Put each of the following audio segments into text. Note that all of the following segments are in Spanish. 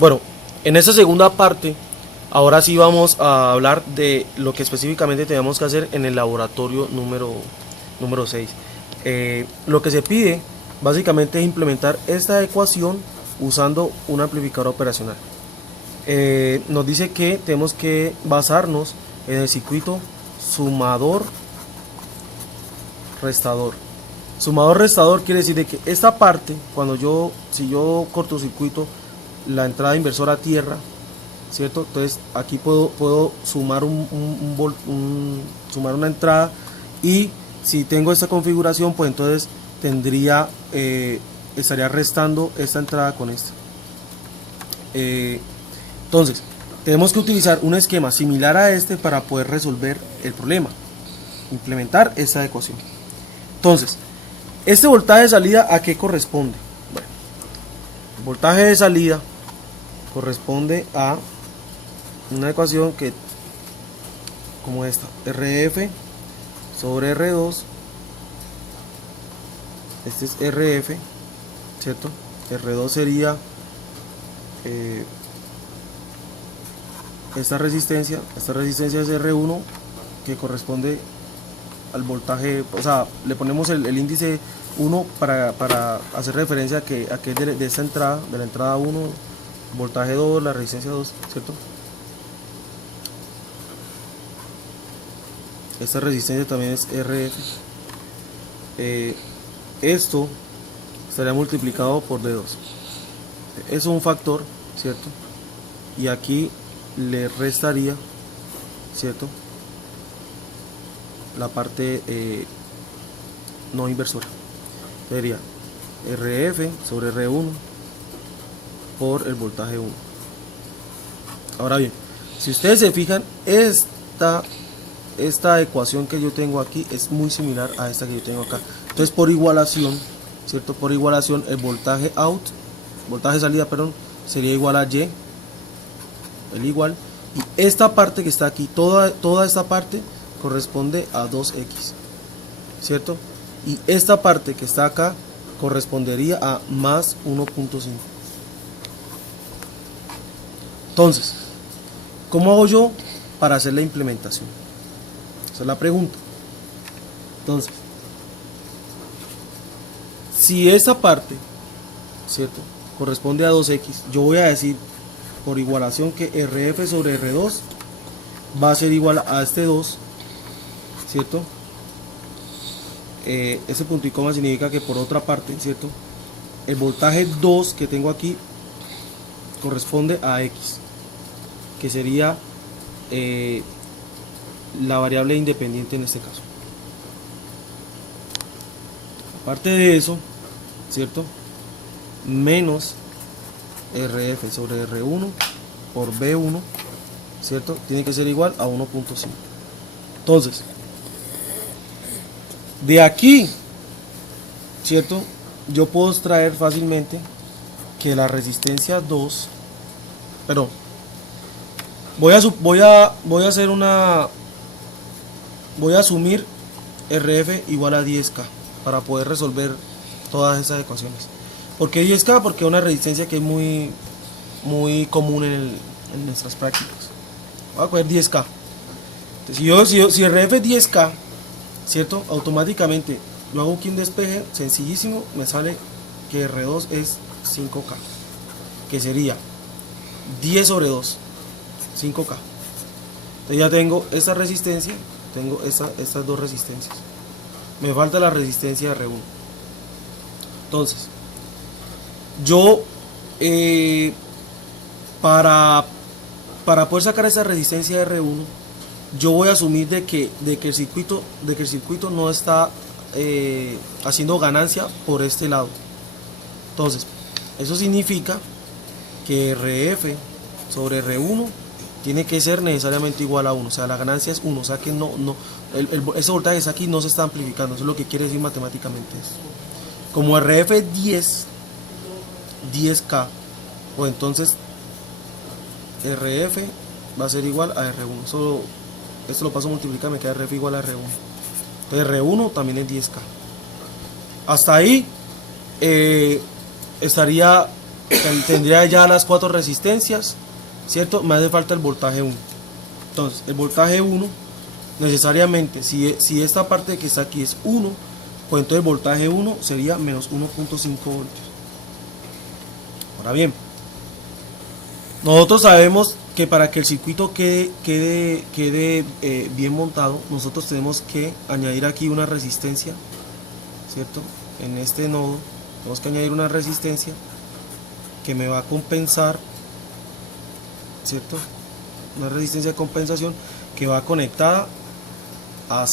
Bueno, en esta segunda parte, ahora sí vamos a hablar de lo que específicamente tenemos que hacer en el laboratorio número 6. Lo que se pide básicamente es implementar esta ecuación usando un amplificador operacional. Nos dice que tenemos que basarnos en el circuito sumador-restador. Sumador-restador quiere decir de que esta parte, si yo cortocircuito la entrada inversora a tierra, ¿cierto? Entonces aquí puedo sumar sumar una entrada, y si tengo esta configuración, pues entonces estaría restando esta entrada con esta. Entonces tenemos que utilizar un esquema similar a este para poder resolver el problema, implementar esta ecuación. Entonces, este voltaje de salida, ¿a qué corresponde? Bueno, el voltaje de salida corresponde a una ecuación que, como esta, RF sobre R2, este es RF, ¿cierto? R2 sería esta resistencia es R1, que corresponde al voltaje, o sea, le ponemos el índice 1 para hacer referencia a que es de esta entrada, de la entrada 1, voltaje 2, la resistencia 2, ¿cierto? Esta resistencia también es RF. Esto estaría multiplicado por D2. Es un factor, ¿cierto? Y aquí le restaría, ¿cierto?, la parte no inversora. Sería RF sobre R1 por el voltaje 1. Ahora bien, si ustedes se fijan, esta ecuación que yo tengo aquí es muy similar a esta que yo tengo acá. Entonces, por igualación, ¿cierto? Por igualación, el voltaje voltaje salida, perdón, sería igual a Y, el igual, y esta parte que está aquí, toda esta parte corresponde a 2X, ¿cierto? Y esta parte que está acá correspondería a más 1.5. Entonces, ¿cómo hago yo para hacer la implementación? Esa es la pregunta. Entonces, si esta parte, ¿cierto?, corresponde a 2X, yo voy a decir por igualación que RF sobre R2 va a ser igual a este 2, ¿cierto? Ese punto y coma significa que por otra parte, ¿cierto?, el voltaje 2 que tengo aquí corresponde a X, que sería la variable independiente en este caso. Aparte de eso, ¿cierto?, menos RF sobre R1 por B1, ¿cierto?, tiene que ser igual a 1.5. Entonces, de aquí, ¿cierto?, yo puedo extraer fácilmente que la resistencia 2, perdón, voy a asumir RF igual a 10K para poder resolver todas esas ecuaciones. ¿Por qué 10K? Porque es una resistencia que es muy común en nuestras prácticas. Voy a coger 10K. Entonces, si RF es 10K, ¿cierto?, automáticamente yo hago aquí un despeje sencillísimo, me sale que R2 es 5K, que sería 10 sobre 2, 5K. Entonces ya tengo esta resistencia, tengo estas dos resistencias. Me falta la resistencia R1. Entonces, yo para poder sacar esa resistencia R1, yo voy a asumir de que el circuito no está haciendo ganancia por este lado. Entonces, eso significa que RF sobre R1 tiene que ser necesariamente igual a 1, o sea, la ganancia es 1, o sea que ese voltaje que está aquí no se está amplificando. Eso es lo que quiere decir matemáticamente eso. Como RF es 10K, pues entonces RF va a ser igual a R1. Esto lo paso a multiplicar, me queda RF igual a R1. Entonces R1 también es 10K. Hasta ahí estaría tendría ya las 4 resistencias, ¿cierto? Me hace falta el voltaje 1. Entonces, el voltaje 1, necesariamente, si esta parte que está aquí es 1, pues entonces el voltaje 1 sería menos 1.5 voltios. Ahora bien, nosotros sabemos que para que el circuito quede bien montado, nosotros tenemos que añadir aquí una resistencia, ¿cierto? En este nodo tenemos que añadir una resistencia que me va a compensar, ¿cierto? Una resistencia de compensación que va conectada a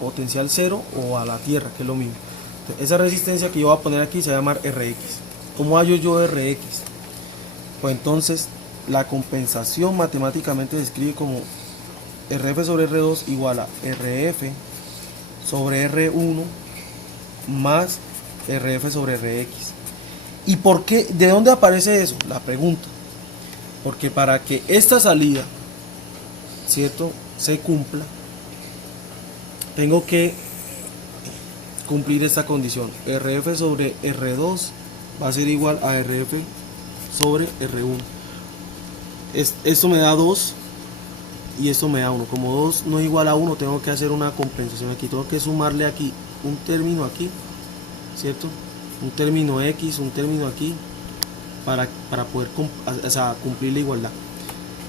potencial cero o a la tierra, que es lo mismo. Entonces, esa resistencia que yo voy a poner aquí se va a llamar RX. ¿Cómo hallo yo RX? Pues entonces la compensación matemáticamente se escribe como RF sobre R2 igual a RF sobre R1 más RF sobre RX. ¿Y por qué? ¿De dónde aparece eso? La pregunta. Porque para que esta salida, ¿cierto?, se cumpla, tengo que cumplir esta condición. RF sobre R2 va a ser igual a RF sobre R1. Esto me da 2 y esto me da 1. Como 2 no es igual a 1, tengo que hacer una compensación aquí. Tengo que sumarle aquí un término aquí, ¿cierto? Un término X, un término aquí, para poder cumplir la igualdad.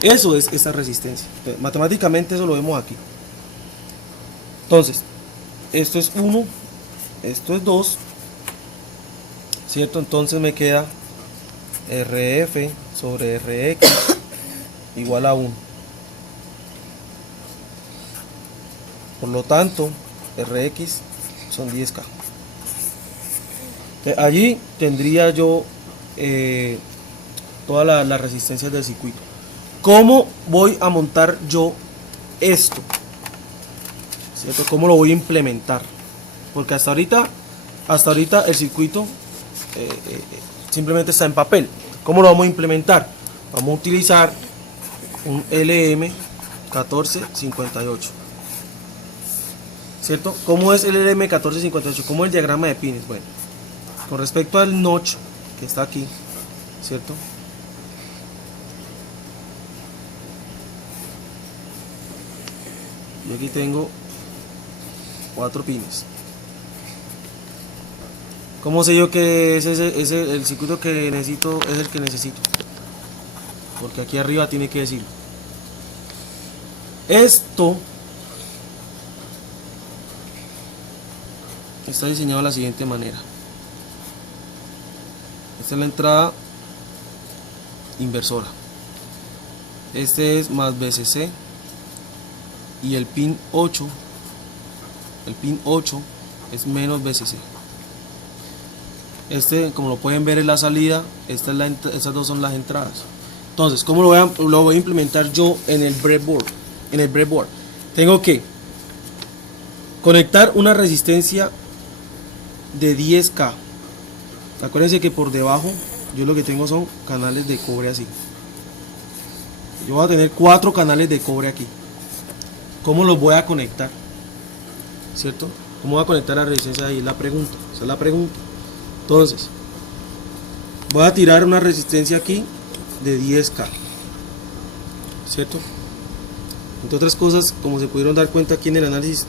Eso es esta resistencia. Entonces, matemáticamente eso lo vemos aquí. Entonces, esto es 1, esto es 2, ¿cierto? Entonces me queda RF sobre RX igual a 1. Por lo tanto, RX son 10K. Allí tendría yo todas las resistencias del circuito. ¿Cómo voy a montar yo esto? ¿Cierto? ¿Cómo lo voy a implementar? Porque hasta ahorita el circuito simplemente está en papel. ¿Cómo lo vamos a implementar? Vamos a utilizar un LM1458. ¿Cierto? ¿Cómo es el LM1458? ¿Cómo es el diagrama de pines? Bueno, con respecto al notch que está aquí, ¿cierto? Y aquí tengo 4 pines. ¿Cómo sé yo que el circuito que necesito es el que necesito? Porque aquí arriba tiene que decirlo. Esto está diseñado de la siguiente manera. Esta es la entrada inversora. Este es más VCC. Y el pin 8 es menos VCC. Este, como lo pueden ver, es la salida. Estas dos son las entradas. Entonces, ¿cómo lo voy a implementar yo en el breadboard? Tengo que conectar una resistencia de 10K. Acuérdense que por debajo yo lo que tengo son canales de cobre así. Yo voy a tener 4 canales de cobre aquí. ¿Cómo los voy a conectar? ¿Cierto? ¿Cómo voy a conectar la resistencia ahí? La pregunta. Esa es la pregunta. Entonces, voy a tirar una resistencia aquí de 10K. ¿Cierto? Entre otras cosas, como se pudieron dar cuenta aquí en el análisis,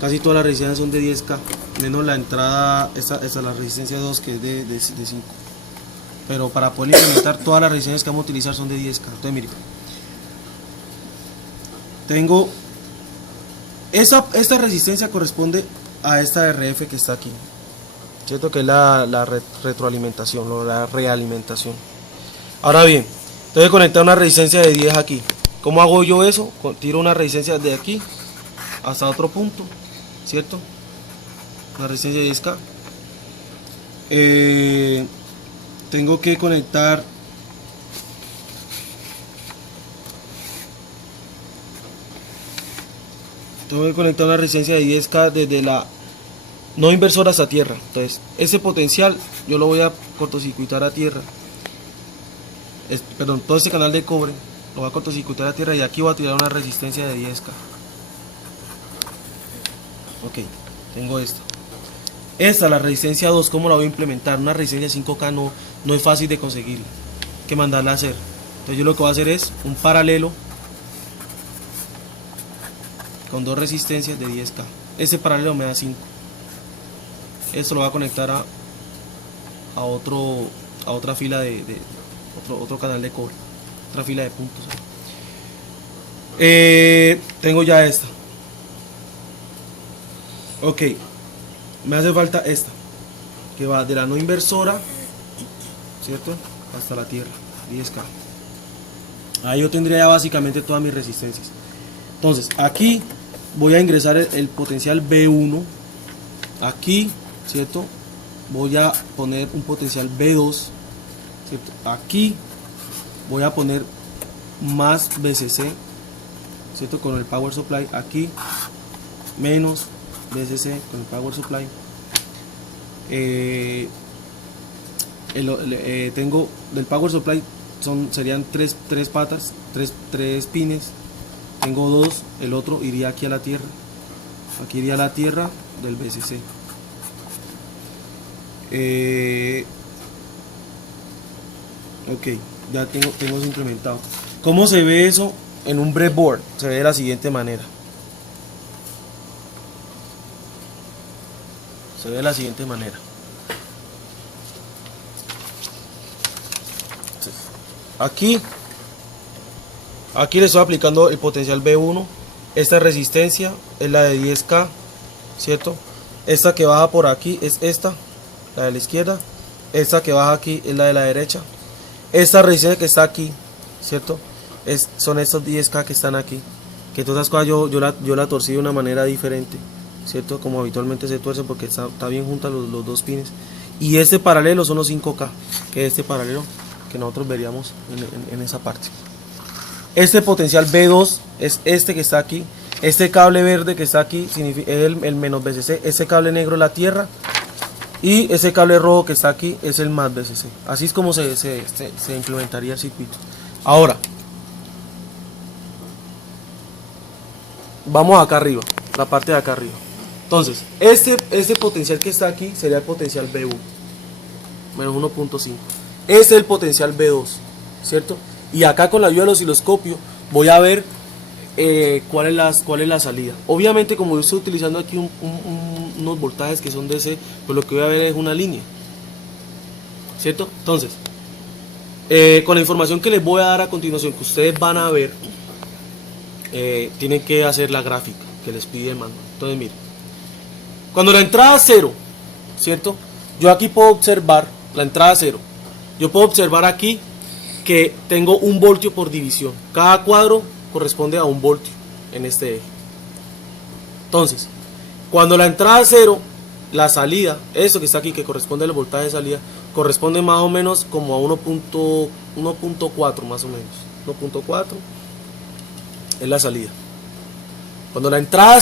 casi todas las resistencias son de 10K. Menos la entrada, esa la resistencia 2, que es de 5. Pero para poder implementar todas las resistencias que vamos a utilizar son de 10K. Entonces, miren. Tengo... Esta resistencia corresponde a esta RF que está aquí, ¿cierto? Que es la retroalimentación o la realimentación. Ahora bien, tengo que conectar una resistencia de 10 aquí. ¿Cómo hago yo eso? Tiro una resistencia de aquí hasta otro punto, ¿cierto? Una resistencia de 10K. Tengo que conectar una resistencia de 10K desde la no inversora hasta tierra. Entonces, ese potencial yo lo voy a cortocircuitar a tierra. Todo este canal de cobre lo voy a cortocircuitar a tierra y aquí voy a tirar una resistencia de 10K. Ok, tengo esto. Esta, la resistencia 2, ¿cómo la voy a implementar? Una resistencia 5K no es fácil de conseguir, hay que mandarla a hacer. Entonces yo lo que voy a hacer es un paralelo con dos resistencias de 10K. Ese paralelo me da 5. Esto lo voy a conectar a otra fila de otro canal de cobre, otra fila de puntos. Tengo ya esta. Ok, me hace falta esta, que va de la no inversora, ¿cierto?, hasta la tierra, 10K. Ahí yo tendría ya básicamente todas mis resistencias. Entonces aquí voy a ingresar el potencial B1. Aquí, ¿cierto?, voy a poner un potencial B2, ¿cierto? Aquí voy a poner más BCC, ¿cierto?, con el power supply. Aquí menos BCC con el power supply. Tengo del power supply serían tres patas, tres pines. Tengo 2, el otro iría aquí a la tierra. Aquí iría a la tierra del BCC. Ok, ya tengo eso implementado. ¿Cómo se ve eso en un breadboard? Se ve de la siguiente manera. Se ve de la siguiente manera. Aquí le estoy aplicando el potencial B1. Esta resistencia es la de 10K, ¿cierto? Esta que baja por aquí es esta, la de la izquierda. Esta que baja aquí es la de la derecha. Esta resistencia que está aquí, ¿cierto?, son estos 10K que están aquí. Que todas las cosas yo la torcí de una manera diferente, ¿cierto?, como habitualmente se tuerce, porque está bien juntas los dos pines. Y este paralelo son los 5K, que es este paralelo que nosotros veríamos en esa parte. Este potencial B2 es este que está aquí. Este cable verde que está aquí es el menos BCC. Ese cable negro es la tierra. Y ese cable rojo que está aquí es el más BCC. Así es como se implementaría el circuito. Ahora, vamos acá arriba, la parte de acá arriba. Entonces, este potencial que está aquí sería el potencial B1, menos 1.5. Este es el potencial B2, ¿cierto? Y acá con la ayuda del osciloscopio voy a ver cuál es la salida. Obviamente, como yo estoy utilizando aquí unos voltajes que son DC, pues lo que voy a ver es una línea, ¿cierto? Entonces, con la información que les voy a dar a continuación, que ustedes van a ver, tienen que hacer la gráfica que les pide el manual. Entonces, miren, cuando la entrada es 0, ¿cierto? Yo aquí puedo observar la entrada 0. Yo puedo observar aquí que tengo 1 voltio por división. Cada cuadro corresponde a 1 voltio en este eje. Entonces, cuando la entrada es 0, la salida, esto que está aquí, que corresponde al voltaje de salida, corresponde más o menos como a 1.4 más o menos. 1.4 es la salida. Cuando la entrada